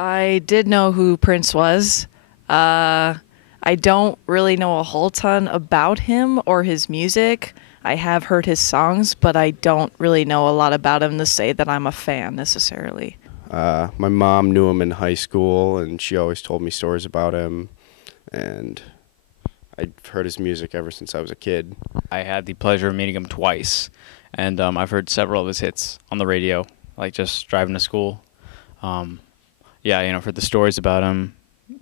I did know who Prince was. I don't really know a whole ton about him or his music. I have heard his songs, but I don't really know a lot about him to say that I'm a fan necessarily. My mom knew him in high school, and she always told me stories about him, and I've heard his music ever since I was a kid. I had the pleasure of meeting him twice, and I've heard several of his hits on the radio, like just driving to school. Yeah, I've heard the stories about him.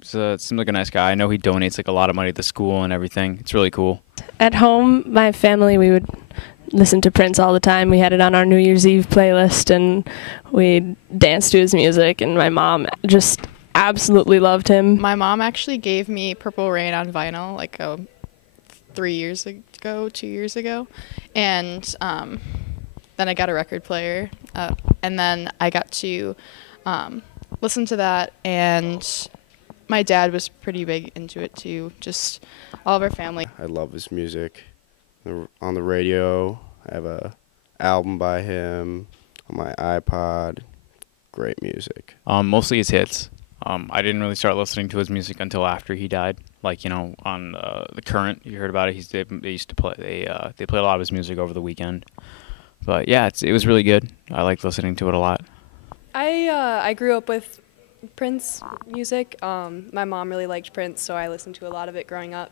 Seems like a nice guy. I know he donates like a lot of money to the school and everything. It's really cool. At home, my family, we would listen to Prince all the time. We had it on our New Year's Eve playlist, and we'd dance to his music, and my mom just absolutely loved him. My mom actually gave me Purple Rain on vinyl like 2 years ago, and then I got a record player, and then I got to listen to that, and my dad was pretty big into it too, just all of our family. I love his music. On the radio, I have a album by him on my iPod. Great music. Mostly his hits. I didn't really start listening to his music until after he died. Like, on The Current, you heard about it. They used to play. They played a lot of his music over the weekend. But yeah, it was really good. I liked listening to it a lot. I grew up with Prince music. My mom really liked Prince, so I listened to a lot of it growing up.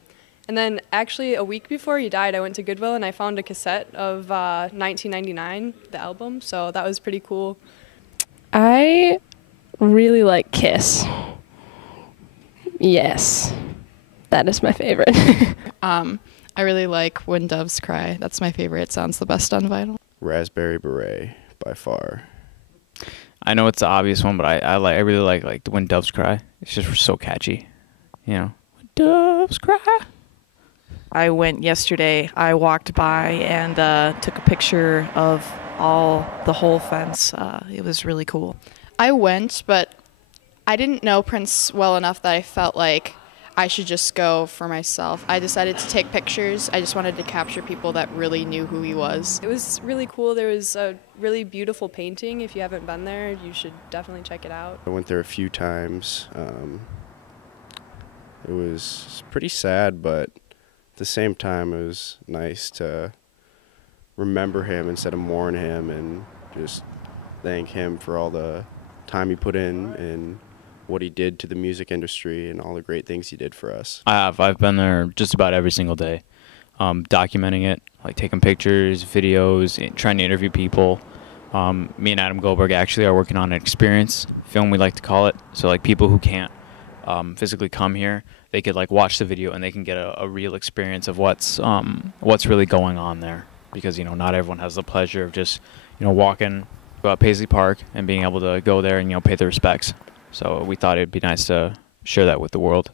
And then actually a week before he died, I went to Goodwill and I found a cassette of 1999, the album, so that was pretty cool. I really like Kiss. Yes, that is my favorite. I really like When Doves Cry. That's my favorite. It sounds the best on vinyl. Raspberry Beret, by far. I know it's the obvious one, but I really like When Doves Cry. It's just so catchy, When doves cry. I went yesterday. I walked by and took a picture of the whole fence. It was really cool. I went, but I didn't know Prince well enough that I felt like I should just go for myself. I decided to take pictures. I just wanted to capture people that really knew who he was. It was really cool. There was a really beautiful painting. If you haven't been there, you should definitely check it out. I went there a few times. It was pretty sad, but at the same time, it was nice to remember him instead of mourn him and just thank him for all the time he put in and what he did to the music industry and all the great things he did for us. I've been there just about every single day, documenting it, like taking pictures, videos, trying to interview people. Me and Adam Goldberg actually are working on an experience film, we like to call it. So like people who can't physically come here, they could like watch the video and they can get a real experience of what's really going on there. Because not everyone has the pleasure of just walking about Paisley Park and being able to go there and pay their respects. So we thought it'd be nice to share that with the world.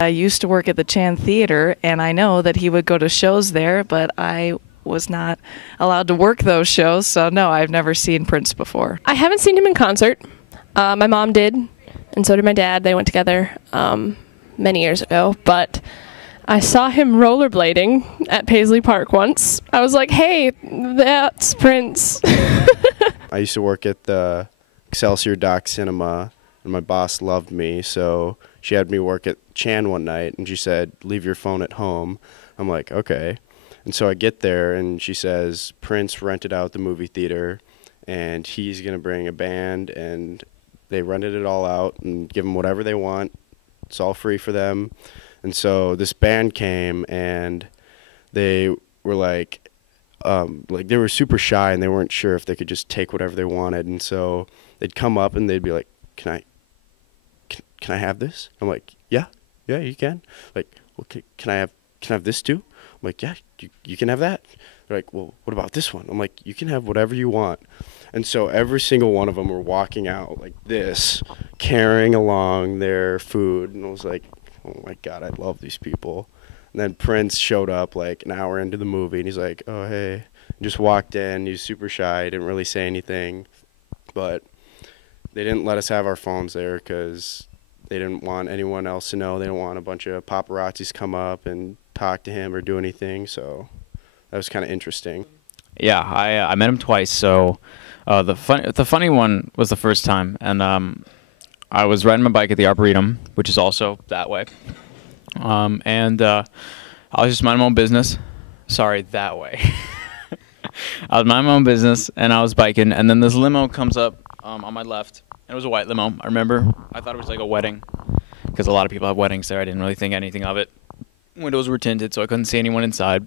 I used to work at the Chan Theater, and I know that he would go to shows there, but I was not allowed to work those shows, so no, I've never seen Prince before. I haven't seen him in concert. My mom did, and so did my dad. They went together many years ago, but I saw him rollerblading at Paisley Park once. I was like, hey, that's Prince. I used to work at the Excelsior Dock Cinema, and my boss loved me, so she had me work at Chan one night, and she said, leave your phone at home. I'm like, okay. And so I get there, and she says, Prince rented out the movie theater, and he's going to bring a band, and they rented it all out and give them whatever they want. It's all free for them. And so this band came, and they were like they were super shy, and they weren't sure if they could just take whatever they wanted. And so they'd come up, and they'd be like, can I have this? I'm like, yeah, you can. Like, well, can I have this too? I'm like, yeah, you can have that. They're like, well, what about this one? I'm like, you can have whatever you want. And so every single one of them were walking out like this, carrying along their food. And I was like, oh my God, I love these people. And then Prince showed up like an hour into the movie, and he's like, oh, hey. And just walked in. He was super shy. He didn't really say anything. But they didn't let us have our phones there because they didn't want anyone else to know. They didn't want a bunch of paparazzis come up and talk to him or do anything. So that was kind of interesting. Yeah, I met him twice. So the funny one was the first time, and I was riding my bike at the Arboretum, which is also that way. And I was just minding my own business. Sorry, that way. I was minding my own business, and I was biking, and then this limo comes up on my left. And it was a white limo. I remember. I thought it was like a wedding, because a lot of people have weddings there. I didn't really think anything of it. Windows were tinted, so I couldn't see anyone inside.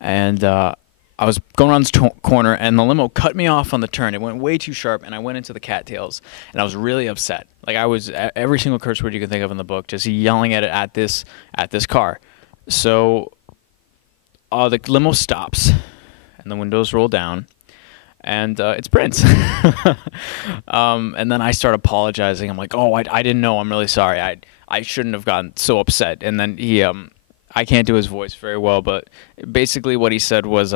And I was going around this corner, and the limo cut me off on the turn. It went way too sharp, and I went into the cattails, and I was really upset. Like, I was, every single curse word you can think of in the book, just yelling at it at this car. So the limo stops, and the windows roll down, and it's Prince. And then I start apologizing. I'm like, oh, I didn't know. I'm really sorry. I shouldn't have gotten so upset. And then he I can't do his voice very well, but basically what he said was,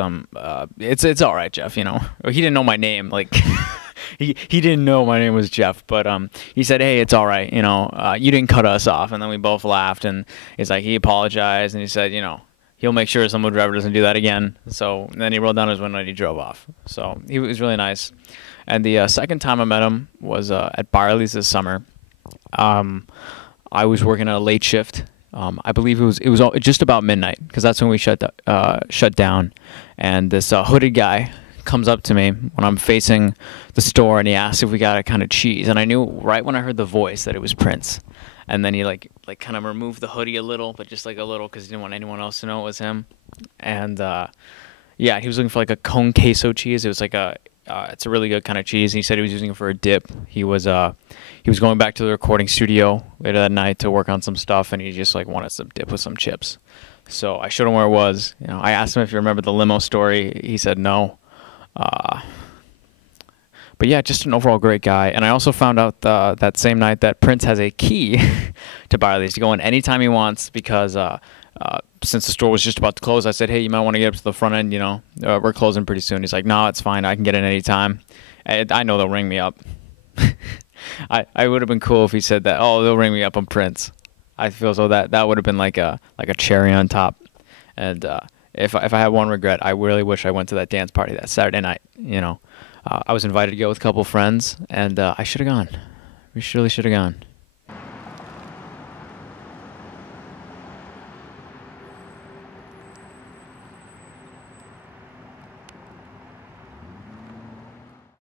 it's all right, Jeff, you know. He didn't know my name, like, he didn't know my name was Jeff, but he said, hey, it's all right, you know, you didn't cut us off. And then we both laughed, and he's like, he apologized, and he said, you know, he'll make sure someone driver doesn't do that again. So then he rolled down his window and he drove off. So he was really nice. And the second time I met him was at Barley's this summer. I was working at a late shift. I believe it was just about midnight, because that's when we shut down. And this hooded guy comes up to me when I'm facing the store, and he asks if we got a kind of cheese. And I knew right when I heard the voice that it was Prince. And then he like kind of removed the hoodie a little, but just like a little, because he didn't want anyone else to know it was him. And yeah, he was looking for like a con queso cheese. It was like it's a really good kind of cheese. And he said he was using it for a dip. He was going back to the recording studio later that night to work on some stuff, and he just like wanted some dip with some chips. So I showed him where it was. You know, I asked him if he remembered the limo story. He said no. But yeah, just an overall great guy. And I also found out that same night that Prince has a key to Barley's to go in anytime he wants, because since the store was just about to close, I said, hey, you might want to get up to the front end, you know, we're closing pretty soon. He's like, no, it's fine. I can get in anytime. I know they'll ring me up. I would have been cool if he said that, oh, they'll ring me up, I'm Prince. I feel as though that would have been like a cherry on top. And if I had one regret, I really wish I went to that dance party that Saturday night, you know. I was invited to go with a couple friends, and I should have gone. We really should have gone.